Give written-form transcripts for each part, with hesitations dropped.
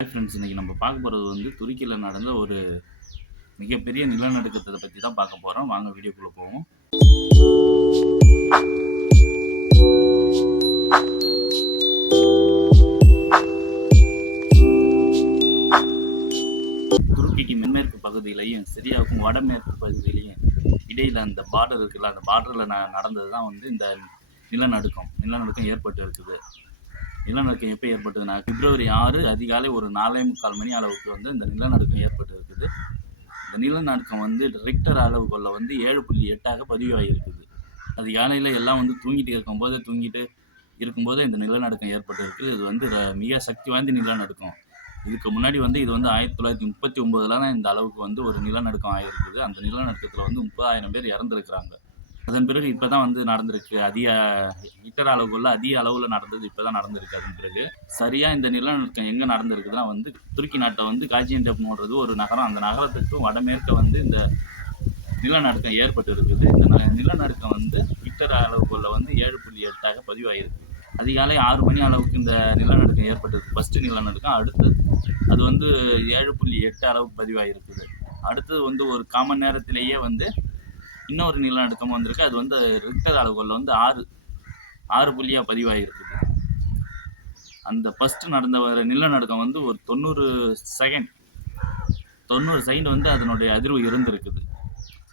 Hi friends, இன்னைக்கு நம்ம பார்க்க போகிறது வந்து துருக்கியில் நடந்த ஒரு மிகப்பெரிய நிலநடுக்கத்தை பற்றி தான் பார்க்க போகிறோம். வாங்க வீடியோக்குள்ளே போவோம். துருக்கிக்கு தென்மேற்கு பகுதியிலையும் சிரியாவுக்கும் வடமேற்கு பகுதியிலையும் இடையில் அந்த பார்டர் இருக்குல்ல, அந்த பார்டரில் நடந்தது தான் வந்து இந்த நிலநடுக்கம் ஏற்பட்டு இருக்குது. நிலநடுக்கம் எப்போ ஏற்பட்டதுன்னா பிப்ரவரி 6 அதிகாலை ஒரு 4:45 மணி அளவுக்கு வந்து இந்த நிலநடுக்கம் ஏற்பட்டு இருக்குது. இந்த நிலநடுக்கம் வந்து ரிக்டர் அளவுகோல்ல வந்து 7.8 பதிவாகியிருக்குது. அதிகாலையில் எல்லாம் வந்து தூங்கிட்டு இருக்கும்போது இந்த நிலநடுக்கம் ஏற்பட்டு இருக்குது. இது வந்து மிக சக்தி வாய்ந்த நிலநடுக்கம். இதுக்கு முன்னாடி வந்து இது வந்து 1939 தான் இந்த அளவுக்கு வந்து ஒரு நிலநடுக்கம் ஆகிருக்குது. அந்த நிலநடுக்கத்தில் வந்து 30,000 பேர் இறந்துருக்குறாங்க. அதன் பிறகு இப்போ தான் வந்து நடந்திருக்கு. ரிக்டர் அளவுகோல்ல அதிக அளவில் நடந்தது இப்போ தான் நடந்திருக்கு. அதன் பிறகு சரியாக இந்த நிலநடுக்கம் எங்கே நடந்திருக்குதுன்னா வந்து துருக்கி நாட்டில் வந்து காஜியன்டெப்ன்றது ஒரு நகரம். அந்த நகரத்துக்கு வடமேற்க வந்து இந்த நிலநடுக்கம் ஏற்பட்டு இருக்குது. இந்த நிலநடுக்கம் வந்து ரிக்டர் அளவுகோல்ல வந்து 7.8 பதிவாகிருக்கு. அதிகாலை 6 மணி அளவுக்கு இந்த நிலநடுக்கம் ஏற்பட்டிருக்கு. ஃபர்ஸ்ட் நிலநடுக்கம். அடுத்தது அது வந்து 7.8 அளவுக்கு பதிவாகிருக்குது. அடுத்தது வந்து ஒரு காமன் நேரத்திலேயே வந்து இன்னொரு நிலநடுக்கம் வந்திருக்கு. அது வந்து ரிக்டர் அளவுகோல்ல வந்து 6 புள்ளியா பதிவாகிருக்குது. அந்த ஃபர்ஸ்ட் நடந்த ஒரு நிலநடுக்கம் வந்து ஒரு 90 செகண்ட் வந்து அதனுடைய அதிர்வு இருந்திருக்குது.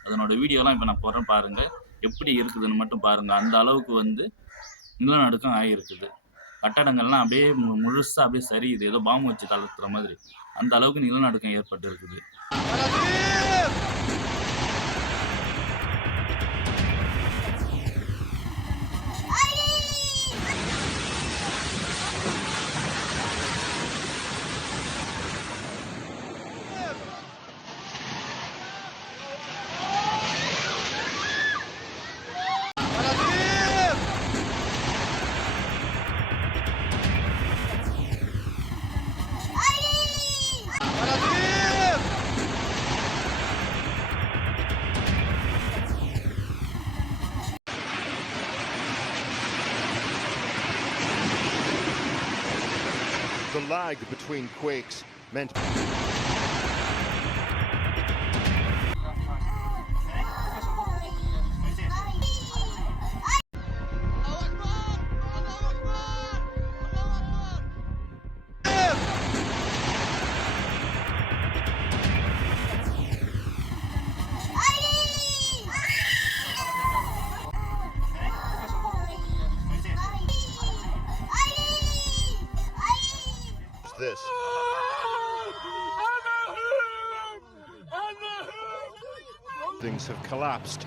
அதனோட வீடியோலாம் இப்போ நான் போடுறேன் பாருங்க. எப்படி இருக்குதுன்னு மட்டும் பாருங்க. அந்த அளவுக்கு வந்து நிலநடுக்கம் ஆகியிருக்குது. கட்டடங்கள்லாம் அப்படியே முழுசா அப்படியே சரியுது. ஏதோ பாம்பு வச்சு தளர்த்துற மாதிரி அந்த அளவுக்கு நிலநடுக்கம் ஏற்பட்டு இருக்குது. The lag between quakes meant this. Things have collapsed,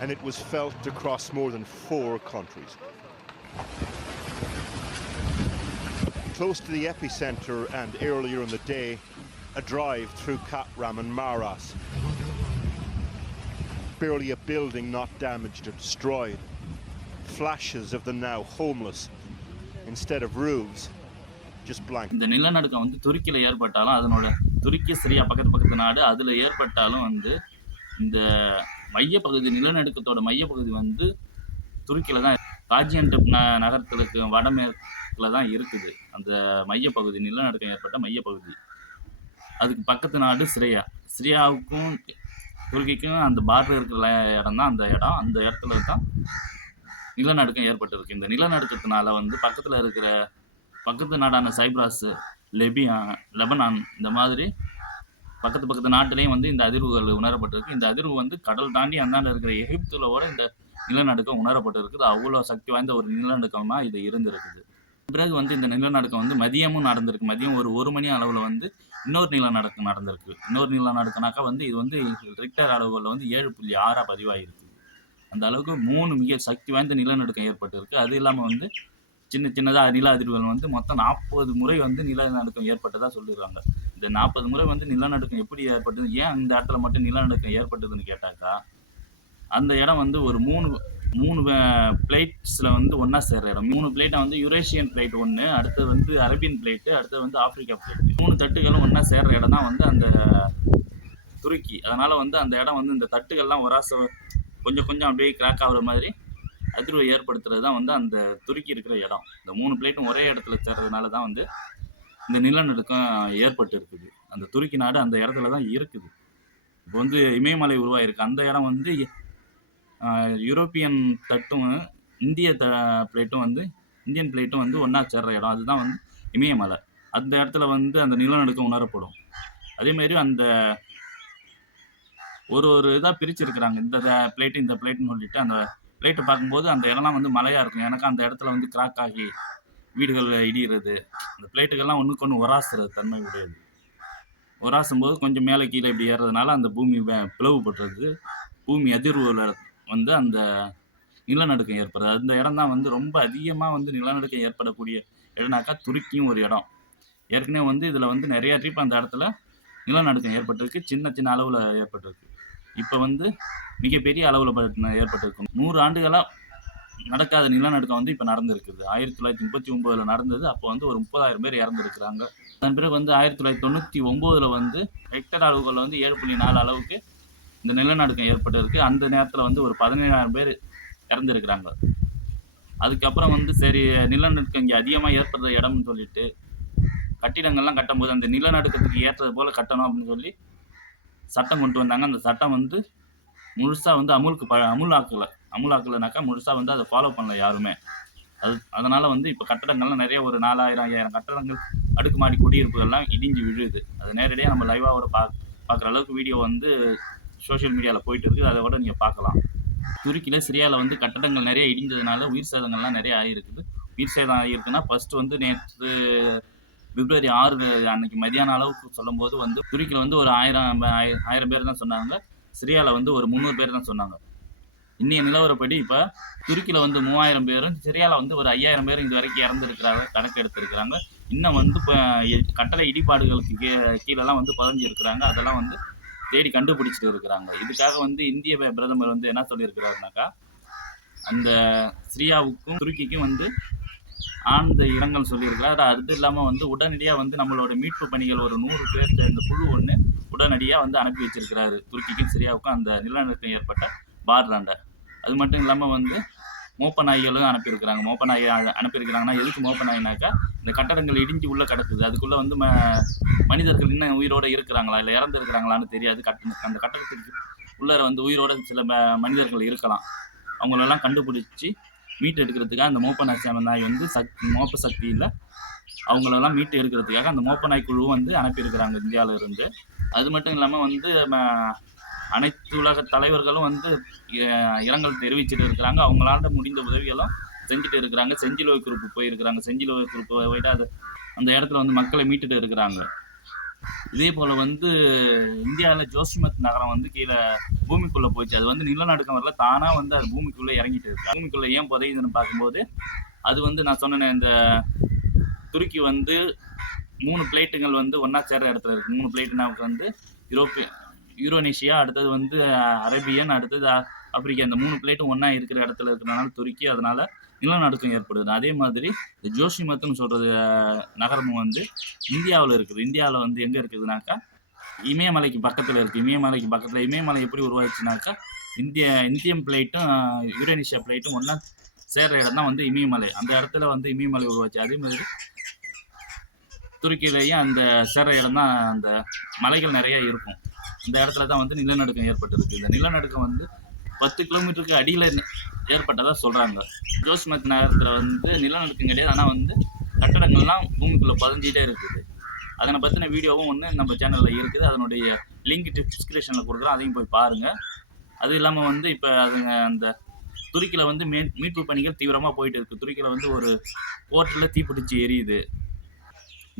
and it was felt across more than 4 countries. Close to the epicenter and earlier in the day, a drive through Katram and Maras. Barely a building not damaged or destroyed. Flashes of the now homeless instead of roofs. இந்த நிலநடுக்கம் வந்து துருக்கியில் ஏற்பட்டாலும் அதனோட துருக்கி Syria பக்கத்து நாடு அதில் ஏற்பட்டாலும் வந்து இந்த மையப்பகுதி நிலநடுக்கத்தோட மையப்பகுதி வந்து துருக்கியில் தான் காஜியன்டெப் நகரத்துக்கு வடமேற்கில் தான் இருக்குது. அந்த மையப்பகுதி நிலநடுக்கம் ஏற்பட்ட மையப்பகுதி அதுக்கு பக்கத்து நாடு சிரியாவுக்கும் துருக்கிக்கும் அந்த பார்டர் இருக்கிற இடம் தான் அந்த இடத்துல தான் நிலநடுக்கம் ஏற்பட்டிருக்கு. இந்த நிலநடுக்கத்தினால வந்து பக்கத்து நாடான சைப்ரஸ், லெபனான் இந்த மாதிரி பக்கத்து நாட்டிலையும் வந்து இந்த அதிர்வுகள் உணரப்பட்டிருக்கு. இந்த அதிர்வு வந்து கடல் தாண்டி அந்தாண்ட இருக்கிற எகிப்துலோட இந்த நிலநடுக்கம் உணரப்பட்டிருக்குது. அவ்வளோ சக்தி வாய்ந்த ஒரு நிலநடுக்கமாக இது இருந்திருக்குது. பிறகு வந்து இந்த நிலநடுக்கம் வந்து மதியமும் நடந்திருக்கு. மதியம் ஒரு 1 மணி அளவில் வந்து இன்னொரு நிலநடுக்கம் நடந்திருக்கு. இன்னொரு நிலநடுக்கம்னாக்கா வந்து இது வந்து ரிக்டர் அளவுகளில் வந்து 7.6 பதிவாகிருக்கு. அந்த அளவுக்கு 3 மிக சக்தி வாய்ந்த நிலநடுக்கம் ஏற்பட்டிருக்கு. அது இல்லாமல் வந்து சின்னதாக நில அதிர்வுகள் வந்து மொத்தம் 40 முறை வந்து நிலநடுக்கம் ஏற்பட்டதாக சொல்லிடுறாங்க. இந்த 40 முறை வந்து நிலநடுக்கம் எப்படி ஏற்பட்டது, ஏன் அந்த இடத்துல மட்டும் நிலநடுக்கம் ஏற்பட்டதுன்னு கேட்டாக்கா, அந்த இடம் வந்து ஒரு மூணு பிளேட்ஸில் வந்து ஒன்றா சேர்ற இடம். 3 பிளேட்டை வந்து யுரேஷியன் பிளேட் ஒன்று, அடுத்தது வந்து அரேபியன் பிளேட்டு, அடுத்தது வந்து ஆப்பிரிக்கா பிளேட். 3 தட்டுகளும் ஒன்றா சேர்ற இடம் தான் வந்து அந்த துருக்கி. அதனால் வந்து அந்த இடம் வந்து இந்த தட்டுகள்லாம் கொஞ்சம் அப்படியே கிராக் ஆகுற மாதிரி அதிர்வை ஏற்படுத்துறது தான் வந்து அந்த துருக்கி இருக்கிற இடம். இந்த 3 பிளேட்டும் ஒரே இடத்துல சேர்றதுனால தான் வந்து இந்த நிலநடுக்கம் ஏற்பட்டு இருக்குது. அந்த துருக்கி நாடு அந்த இடத்துல தான் இருக்குது. இப்போ வந்து இமயமலை உருவாயிருக்கு. அந்த இடம் வந்து யூரோப்பியன் தட்டும் பிளேட்டும் வந்து இந்தியன் பிளேட்டும் வந்து ஒண்ணா சேர்ற இடம். அதுதான் வந்து இமயமலை. அந்த இடத்துல வந்து அந்த நிலநடுக்கம் உணரப்படும். அதே மாரி அந்த ஒரு இதா பிரிச்சிருக்கிறாங்க. இந்த பிளேட், இந்த பிளேட்ன்னு சொல்லிட்டு அந்த பிளேட்ட பார்க்கும்போது அந்த இடம்லாம் வந்து மலையா இருக்கும். எனக்கு அந்த இடத்துல வந்து கிராக் ஆகி வீடுகள் இடியிறது, அந்த பிளேட்டுகள்லாம் ஒண்ணுக்கு ஒண்ணு உராசுற தன்மை உடையது. உராசும்போது கொஞ்சம் மேல கீழ இப்படி ஏறுறதுனால அந்த பூமி பிளவுபடுறது, பூமி அதிர்வுல வந்து அந்த நிலநடுக்கம் ஏற்படுது. அந்த இடம் தான் வந்து ரொம்ப அதிகமா வந்து நிலநடுக்கம் ஏற்படக்கூடிய இடம்னாக்கா துருக்கியும் ஒரு இடம். ஏற்கனவே வந்து இதுல வந்து நெறைய ட்ரிப் அந்த இடத்துல நிலநடுக்கம் ஏற்பட்டிருக்கு. சின்ன சின்ன அளவுல ஏற்பட்டிருக்கு. இப்ப வந்து மிகப்பெரிய அளவுல ஏற்பட்டிருக்கு. 100 ஆண்டுகளா நடக்காத நிலநடுக்கம் வந்து இப்ப நடந்திருக்குது. 1939ல நடந்தது. அப்போ வந்து ஒரு 30,000 பேர் இறந்திருக்கிறாங்க. அதன் பிறகு வந்து 1999ல வந்து ரெக்டர் அளவுகோல்ல வந்து 7.4 அளவுக்கு இந்த நிலநடுக்கம் ஏற்பட்டிருக்கு. அந்த நேரத்துல வந்து ஒரு 17,000 பேர் இறந்திருக்கிறாங்க. அதுக்கப்புறம் வந்து சரி நிலநடுக்கம் இங்க அதிகமா ஏற்படுற இடம்னு சொல்லிட்டு கட்டிடங்கள்லாம் கட்டும்போது அந்த நிலநடுக்கத்துக்கு ஏற்றது போல கட்டணும் அப்படின்னு சொல்லி சட்டம் கொண்டு வந்தாங்க. அந்த சட்டம் வந்து முழுசா வந்து அமுலாக்கலனாக்கா முழுசா வந்து அதை ஃபாலோ பண்ணல யாருமே. அதனால வந்து இப்ப கட்டடங்கள்லாம் நிறைய ஒரு 4000, 5000 கட்டடங்கள் அடுக்குமாடி குடியிருப்புகள்லாம் இடிஞ்சு விழுது. அது நேரடியா நம்ம லைவாவோட பார்க்குற அளவுக்கு வீடியோ வந்து சோசியல் மீடியால போயிட்டு இருக்குது. அதை கூட நீங்க பார்க்கலாம். துருக்கியில, சிரியால வந்து கட்டடங்கள் நிறைய இடிஞ்சதுனால உயிர் சேதங்கள்லாம் நிறைய ஆகியிருக்குது. உயிர் சேதம் ஆகியிருக்குன்னா ஃபர்ஸ்ட் வந்து நேற்று பிப்ரவரி 6 அன்னைக்கு மதியான அளவுக்கு சொல்லும்போது வந்து துருக்கியில வந்து ஒரு 1000 பேர் தான் சொன்னாங்க. சிரியால வந்து ஒரு 300 பேர் தான் சொன்னாங்க. இன்னைய நிலவரப்படி இப்ப துருக்கியில வந்து 3000 பேரும், சிரியால வந்து ஒரு 5000 பேரும் இதுவரைக்கும் இறந்திருக்கிறாங்க, கணக்கு எடுத்திருக்கிறாங்க. இன்னும் வந்து இப்ப கட்டட இடிபாடுகளுக்கு கீழலாம் வந்து புதைஞ்சு இருக்கிறாங்க. அதெல்லாம் வந்து தேடி கண்டுபிடிச்சிட்டு இருக்கிறாங்க. இதுக்காக வந்து இந்திய பிரதமர் வந்து என்ன சொல்லியிருக்கிறாருனாக்கா, அந்த சிரியாவுக்கும் துருக்கிக்கும் வந்து ஆழ்ந்த இரங்கல் சொல்லியிருக்கிறார். அது இல்லாம வந்து உடனடியா வந்து நம்மளோட மீட்பு பணிகள் ஒரு 100 பேர் சேர்ந்த குழு ஒண்ணு உடனடியா வந்து அனுப்பி வச்சிருக்கிறாரு. துருக்கிக்கும் சிரியாவுக்கும் அந்த நிலநடுக்கம் ஏற்பட்ட பார்டராண்ட. அது மட்டும் இல்லாம வந்து மோப்ப நாய்களும் அனுப்பியிருக்கிறாங்க. மோப்ப நாய் அனுப்பியிருக்கிறாங்கன்னா எதுக்கு மோப்ப நாய்னாக்கா, இந்த கட்டடங்கள் இடிஞ்சு உள்ள கிடக்குது. அதுக்குள்ள வந்து மனிதர்கள் இன்னும் உயிரோட இருக்கிறாங்களா, இல்ல இறந்து இருக்கிறாங்களான்னு தெரியாது. அந்த கட்டடத்துக்கு உள்ளார வந்து உயிரோட சில மனிதர்கள் இருக்கலாம். அவங்களெல்லாம் கண்டுபிடிச்சு மீட்டு எடுக்கிறதுக்காக அந்த மோப்ப நாய் வந்து மோப்ப சக்தி இல்லை, அவங்களெல்லாம் மீட்டு எடுக்கிறதுக்காக அந்த மோப்ப நாய் குழுவும் வந்து அனுப்பியிருக்கிறாங்க இந்தியாவில இருந்து. அது மட்டும் இல்லாம வந்து அனைத்து உலக தலைவர்களும் வந்து இரங்கல் தெரிவிச்சுட்டு இருக்கிறாங்க. அவங்களால முடிந்த உதவிகளும் செஞ்சுட்டு இருக்கிறாங்க. செஞ்சிலுவை குரூப் போயிருக்கிறாங்க. செஞ்சிலுவை குரூப் போயிட்டு அந்த இடத்துல வந்து மக்களை மீட்டுட்டு இருக்கிறாங்க. இதே போல வந்து இந்தியாவில் ஜோஷிமத் நகரம் வந்து கீழே பூமிக்குள்ள போச்சு. அது வந்து நிலநடுக்கம் வரல, தானா வந்து அது பூமிக்குள்ள இறங்கிட்டு இருக்கு. பூமிக்குள்ள ஏன் புதையுதுன்னு பார்க்கும்போது அது வந்து நான் சொன்னேன், இந்த துருக்கி வந்து 3 பிளேட்டுகள் வந்து ஒன்னா சேர்ற இடத்துல இருக்கு. 3 பிளேட்டுனாவுக்கு வந்து யூரோனேஷியா, அடுத்தது வந்து அரேபியன், அடுத்தது ஆப்பிரிக்கா. இந்த 3 பிளேட்டும் ஒன்னா இருக்கிற இடத்துல இருக்கிறனால துருக்கி, அதனால நிலநடுக்கம் ஏற்படுது. அதே மாதிரி இந்த ஜோஷிமத்னு சொல்றது நகரமும் வந்து இந்தியாவில் இருக்குது. இந்தியாவில் வந்து எங்க இருக்குதுனாக்கா இமயமலைக்கு பக்கத்துல இருக்கு. இமயமலை எப்படி உருவாச்சுனாக்கா இந்தியன் பிளேட்டும் யூரேனிஷியா பிளேட்டும் ஒன்னா சேர்ற இடம் தான் வந்து இமயமலை. அந்த இடத்துல வந்து இமயமலை உருவாச்சு. அதே மாதிரி துருக்கியிலேயும் அந்த சேர்ற இடம் தான் அந்த மலைகள் நிறைய இருக்கும். இந்த இடத்துல தான் வந்து நிலநடுக்கம் ஏற்பட்டிருக்கு. இந்த நிலநடுக்கம் வந்து 10 கிலோமீட்டருக்கு அடியில ஏற்பட்டதா சொல்றாங்க. ஜோஷிமத் நகரத்துல வந்து நிலநடுக்கம் கிடையாது, ஆனா வந்து கட்டடங்கள்லாம் பூமிக்குள்ள புதைஞ்சிட்டே இருக்குது. அதனை பத்தின வீடியோவும் ஒன்று நம்ம சேனல்ல இருக்குது. அதனுடைய லிங்க் டிஸ்கிரிப்ஷன்ல கொடுக்குறோம், அதையும் போய் பாருங்க. அது இல்லாம வந்து இப்ப அதுங்க அந்த துருக்கியில வந்து மீட்பு பணிகள் தீவிரமா போயிட்டு இருக்கு. துருக்கியில வந்து ஒரு போர்ட்ல தீப்பிடிச்சு எரியுது.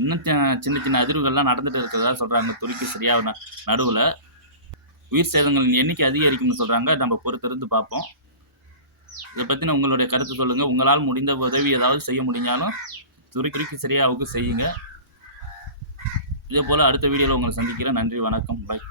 இன்னும் சின்ன சின்ன அதிர்வுகள்லாம் நடந்துட்டு இருக்கிறதா சொல்றாங்க. துருக்கி சிரியா நடுவுல உயிர் சேதங்களின் எண்ணிக்கை அதிகரிக்கும்னு சொல்றாங்க. நம்ம பொறுத்திருந்து பார்ப்போம். இதை பத்தின உங்களுடைய கருத்து சொல்லுங்க. உங்களால் முடிந்த உதவி ஏதாவது செய்ய முடிஞ்சாலும் துருக்கி சிரியாவுக்கு செய்யுங்க. இதே போல அடுத்த வீடியோல உங்களை சந்திக்கிறேன். நன்றி, வணக்கம், பாய்.